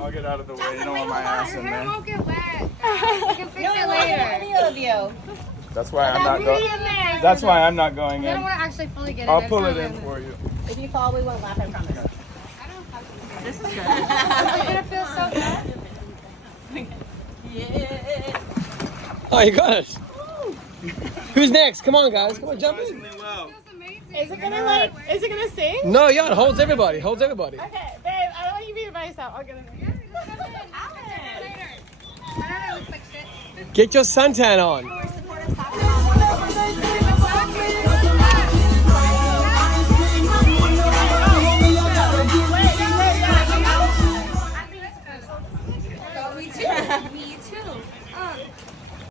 I'll get out of the way. You don't want my ass in Your hair there. won't get wet. You can fix it later. Any of you. That's why I'm not going. That's why I'm not going I don't in. want to actually fully get in. I'll pull it in for you. If you fall, we won't laugh, I promise. This is good. I'm gonna feel so good. Oh, you got it. Who's next? Come on, guys. Come on, jump in. Surprisingly well. Is it gonna sing? No, Yacht holds everybody. Holds everybody. Okay, babe, I don't want you to be by yourself. I'll get in there. I know that looks like shit. Get your suntan on.